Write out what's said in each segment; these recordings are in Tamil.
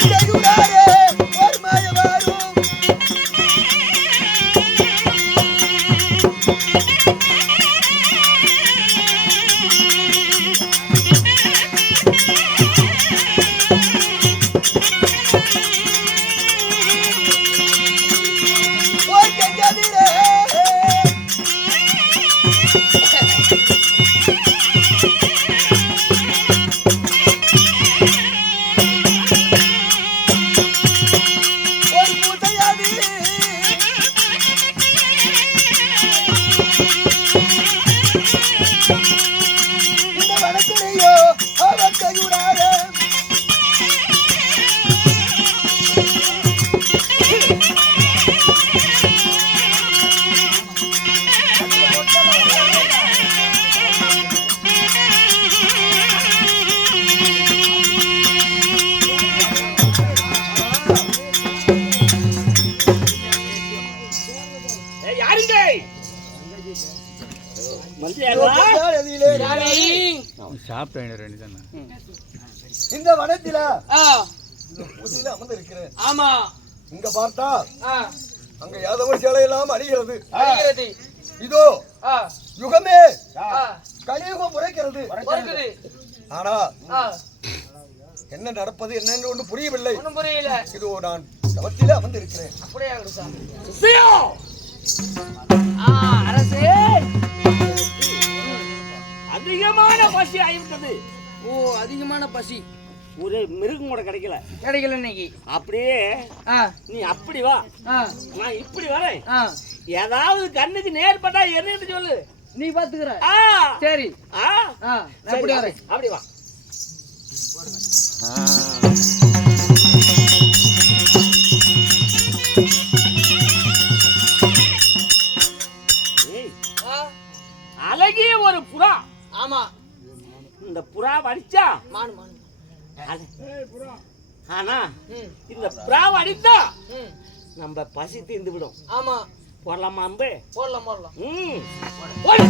ஓட்டையுடாரே சாப்பிட்டேன் ரெண்டு தானே? இந்த வனத்தில ஆ, புதியில அமர்ந்து இருக்கிறேன் ஆமா. இங்க பார்த்தா ஆ, அங்க யாதவர் சிலை எல்லாம் அழிகிறது அடிக்கிறது. இதோ ஆ, யுகமே கலியுகம் உரைக்கிறது. ஆனா என்ன நடப்பது என்னன்னு ஒன்று புரியவில்லை. புரியல. இதோ நான் தவத்திலே அமர்ந்து இருக்கிறேன் அப்படியே அதிகமான பசி ஆகிவிட்டது. ஓ அதிகமான பசி. ஒரு மிருகம் கூட கிடைக்கல. கிடைக்கல இன்னைக்கு. அப்படியே நீ அப்படி வா. நான் இப்படி வரேன். ஏதாவது கண்ணுக்கு நேர்பட்டா என்னன்னு சொல்லு. நீ பாத்துக்கிற. சரி. எப்படி வரேன். அப்படி வா. புறா அடிச்சா மானு மானு அழ- ஆனா ம், இந்த புறாவை அடித்தா ம், நம்ம பசி தீர்ந்து விடும். ஆமா. போடலாமா அம்பு? போடலாம் போடலாம். ம். போடு.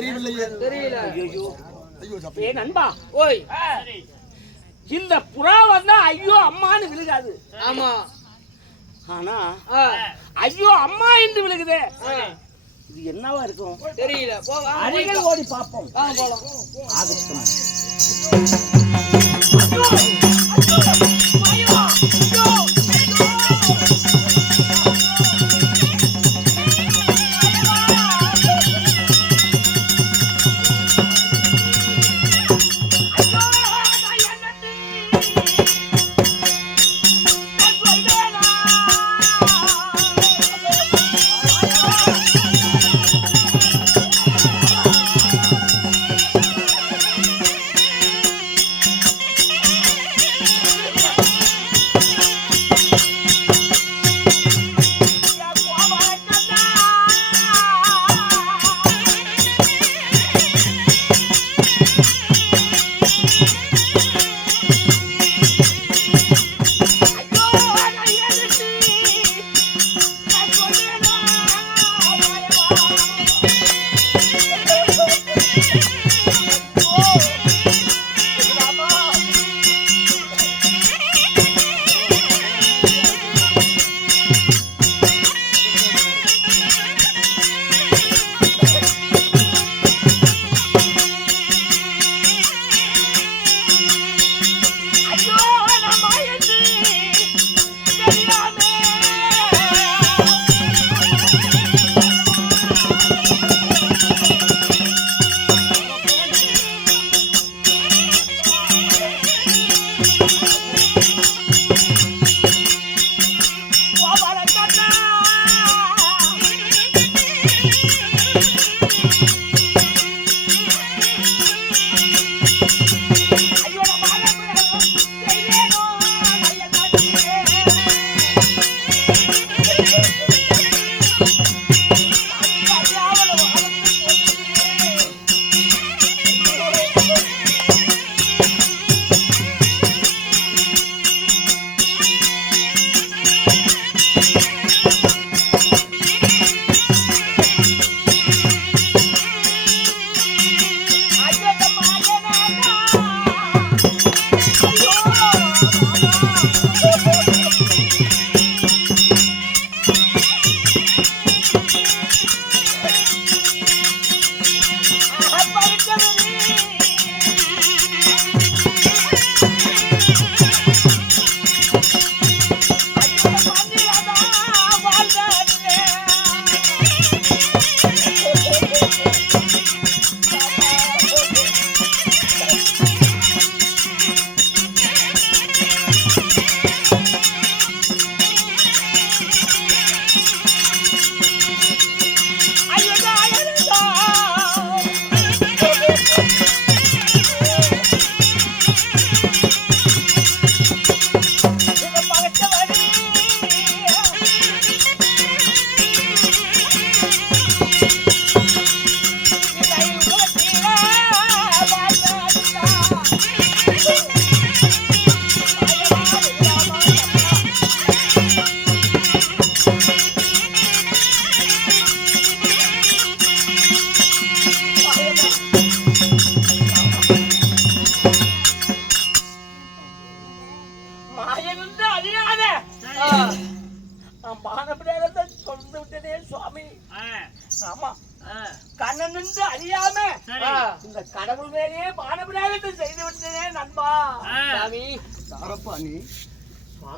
தெரியவில்லையே. தெரியல. ஐயோ ஐயோ ஏ தப்பே நண்பா ஓய். இந்த புறா வந்தா ஐயோ அம்மான்னு விழுகாது. ஆமா. ஆனா ஐயோ அம்மா என்று விழுகுதே. இது என்னவா இருக்கும்? தெரியல. போ வா, அருகில் ஓடி பார்ப்போம். போலாம்.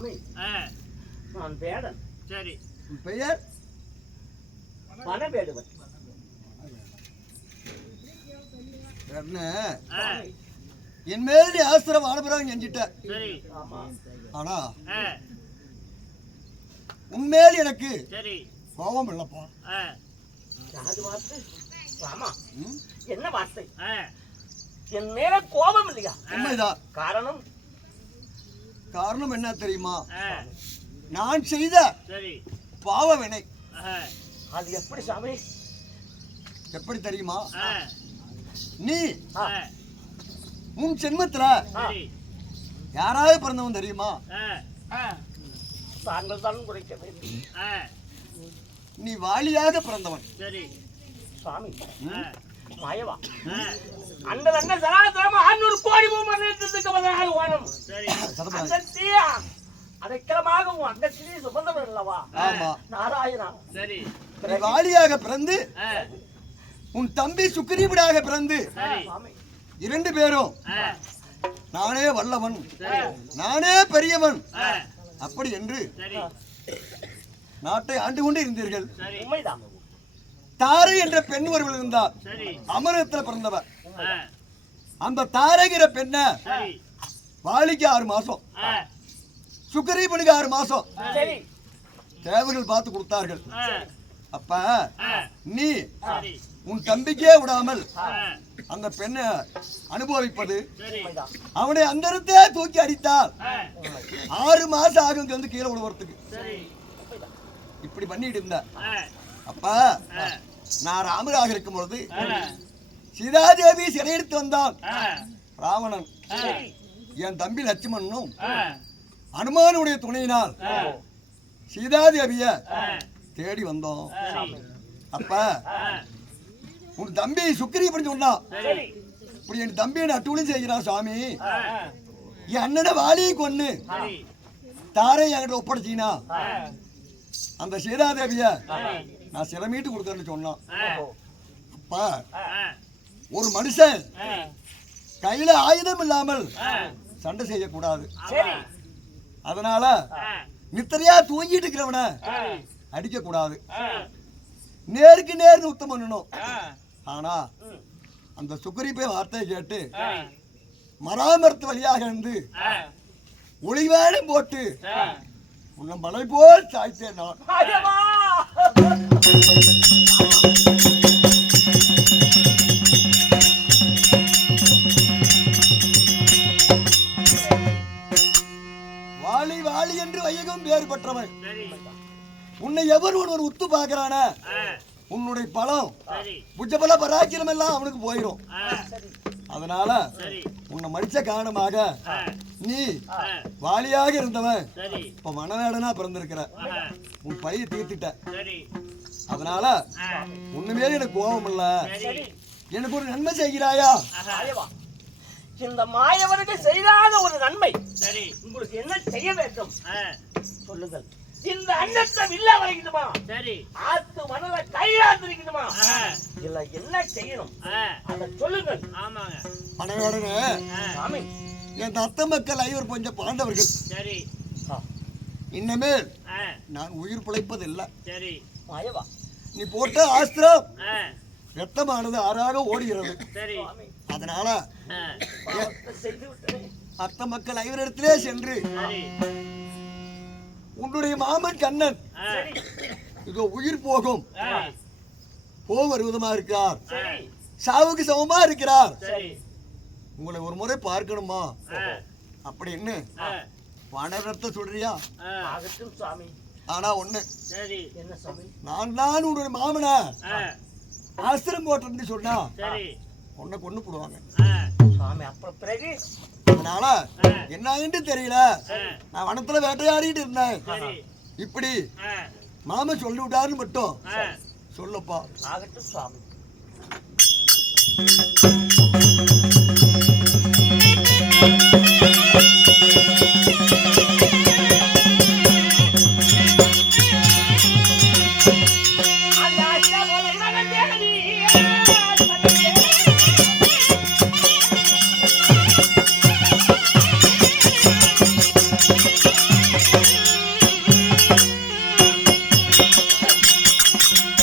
சுவாமி நான் வேடன். சரி. பெயர்? வனவேடுவன் என்ன? என் மேல் நீ ஆசிரம் ஆனபுரம் செஞ்சிட்ட சரி. ஆமா. ஆனா உண்மையில் எனக்கு சரி. கோபம் இல்லப்பா? என்ன வார்த்தை? என் மேல கோபம் இல்லையா? உண்மைதான். காரணம் காரணம் என்ன தெரியுமா? நான் செய்த சரி. பாவ வினை. அது எப்படி சாமி? எப்படி தெரியுமா? நீ உன் ஜென்மத்துல யாராவது பிறந்தவன் தெரியுமா? தாங்கள் தான் குறைக்க வேண்டும். நீ வாலியாக பிறந்தவன். சரி. சுவாமி மாயவா? அந்த சராசரமா பதினாறு அடைக்கலமாக உன் அண்டத்திலே சுமந்தவர் அல்லவா? ஆமா. நாராயணா. சரி. வாலியாக பிறந்து உன் தம்பி சுக்ரீவனாக பிறந்து இரண்டு பேரும். நானே வல்லவன். சரி. நானே பெரியவன். அப்படி என்று சரி. நாட்டை ஆண்டு கொண்டு இருந்தீர்கள். தாரை என்ற பெண் ஒருவள் இருந்தார். சரி. அமரத்துல பிறந்தவர். அந்த தாரைங்கிற பெண்ண வாலிக்கு ஆறு மாசம். சுக்கரீபனுக்கு ஆறு மாசம். தேவர்கள் பார்த்து கொடுத்தார்கள். அப்ப நீ உன் தம்பிக்கே விடாமல் அந்த பெண்ணை அனுபவிப்பது. அவனை அந்தரத்தே தூக்கி அடித்தால் ஆறு மாசம் ஆகும் வந்து கீழே விழுவறதுக்கு. சரி. இப்படி பண்ணிட்டு இருந்த. அப்ப நான் ராமராக இருக்கும் பொழுது சீதாதேவி சிறையெடுத்து வந்தான். ராவணன். என் தம்பி லட்சுமணனும் அனுமானுடைய துணையினால் சீதாதேவிய தேடி வந்தோம். அப்ப உன் தம்பி சுக்கிரீபன் சொன்னான் சரி. இப்படி என் தம்பியை நட்டுவலும் செய்கிறான் சாமி. என் அண்ணனை வாலியை சரி. தாரை என்கிட்ட ஒப்படைச்சினா? அந்த சீதாதேவிய நான் சிரமீட்டு கொடுக்கறேன்னு சொன்னான். அப்ப ஒரு மனுஷன் கையில ஆயுதம் இல்லாமல் சண்டை செய்யக்கூடாது. அதனால நித்திரையா தூங்கிட்டு இருக்கிறவனை அடிக்க கூடாது நேருக்கு நேர் யுத்தம் பண்ணணும் ஆனா அந்த சுக்கரிப்பை வார்த்தையை கேட்டு மராமரத்து வழியாக இருந்து ஒளிவேடம் போட்டு. உன்னை மலை போல் சாய்த்தேன் நான். வாலி என்று வையகம் வேறு பெற்றவன் உன்னை எவர் ஒருவன் உத்து பார்க்கறானா? உன்னுடைய பலம் புஜபல பராக்கிரம் எல்லாம் அவனுக்கு போயிடும். அதனால உன்னை மடிச்ச காரணமாக நீ வாலியாக இருந்தவன். இப்ப மனவேடனா பிறந்திருக்கிற. உன் பழியை தீர்த்திட்ட. அதனால உன்னை மேல எனக்கு கோபம் இல்ல. எனக்கு ஒரு நன்மை செய்கிறாயா? இந்த மாயவனுக்கு செய்யாத ஒரு நன்மை. சரி. உங்களுக்கு என்ன செய்ய வேண்டும்? சொல்லுங்கள். இந்த அன்னத்தை வில்ல வரைக்கணுமா சரி. ஆத்து மணல கையாந்திருக்கணுமா ஆ, இல்ல என்ன செய்யணும்? அதை சொல்லுங்கள். ஆமாங்க. ஆ, சாமி. என் தத்த மக்கள் ஐவர் கொஞ்சம் பாண்டவர்கள். சரி. இன்னமேல் நான் உயிர் பிழைப்பதில்லை. சரி. மாயவா? நீ போட்ட ஆஸ்திரம் ஆ, ரத்தமானது ஆறாக ஓடுகிறது. சரி. சாமி. அதனால அத்த மக்கள் ஐவரிடத்திலே சென்று சரி. உன்னுடைய மாமன் கண்ணன் இதோ உயிர் போகும். போ வருவதமா இருக்கிறார்? சரி. சாவுக்கு சமமா இருக்கிறார்? சரி. உங்களை ஒரு முறை பார்க்கணுமா? அப்படின்னு வனரத்தை சொல்றியா? ஆனா ஒண்ணு. நான் தான் உன்னுடைய மாமன ஆசிரம் போட்டேன்னு சொன்னா உன்னை கொண்டு போடுவாங்க. சாமி அப்புறம் பிறகு? அதனால என்ன என்று தெரியல. நான் வனத்துல வேட்டையாடிட்டு இருந்தேன். சரி. இப்படி ஆ, மாமன் சொல்லி விட்டாருன்னு மட்டும். சொல்லப்பா. ஆகட்டும் சுவாமி ஆ